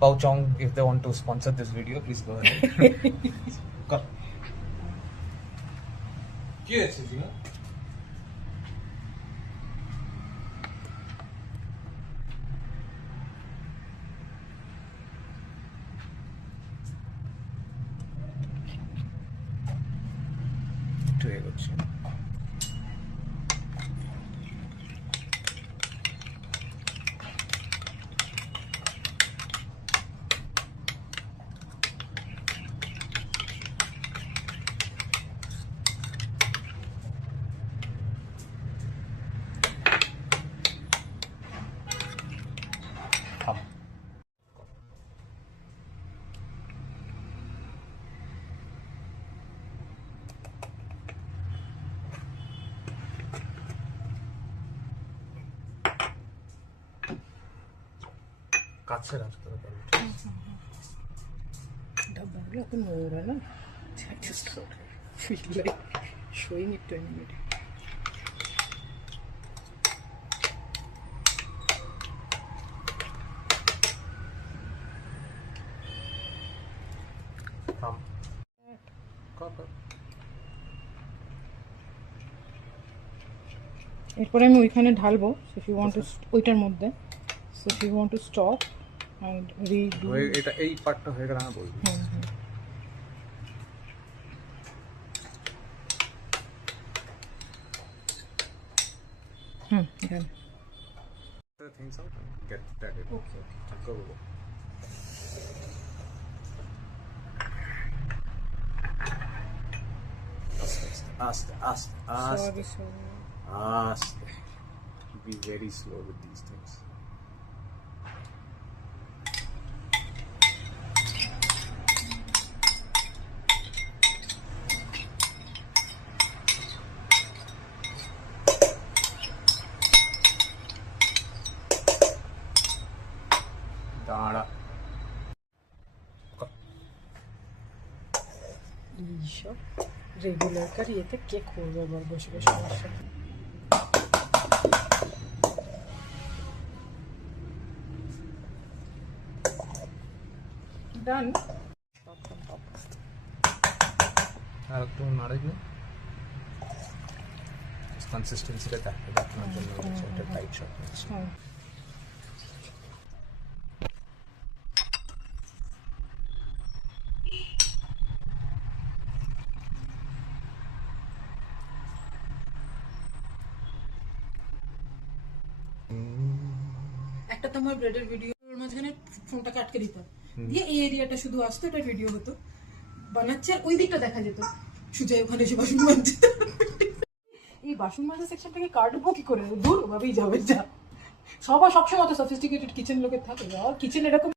Pao Chong, if they want to sponsor this video, please go ahead. Come. কি হয়েছে জিমা? একটু এগোচ্ছি। থাম। কাছে রাখতে হবে। डब्बा अपन हो रहा है ना just feel like showing it to anybody. থাম। কর। এরপরে আমি ওইখানে ঢালবো if you want to ওইটার মধ্যে so if you want to stop and redo এটা এই পার্টটা হয়ে গেলে আমি বলবো। done. Things out and get that in. Okay. Go. Aste. Sorry. Be very slow with these things. দাঁড়া। এইসব রেগুলার কার ইয়েতে কে করবে আবার বসে বসে সমস্যা ডান আর একটু নাড়ে দিন। কনসিস্টেন্সিটা দেখানোর জন্য একটা টাইট শট নিচ্ছি। একটা তোমার ব্রেডের ভিডিও মাঝখানে ফোনটাকে আটকে দিতাম দিয়ে এই এরিয়াটা শুধু আসতো এটা ভিডিও হতো বানাচ্ছে আর ওই দিকটা দেখা যেত সুজয় ওখানে এসে বাসন মাজছে এই বাসন মাজা সেকশনটাকে কাটবো কি করে দূর ভাবেই যাবে যা সবার সবসময় অত সফিস্টিকেটেড কিচেন লোকের থাকে আর কিচেন এরকম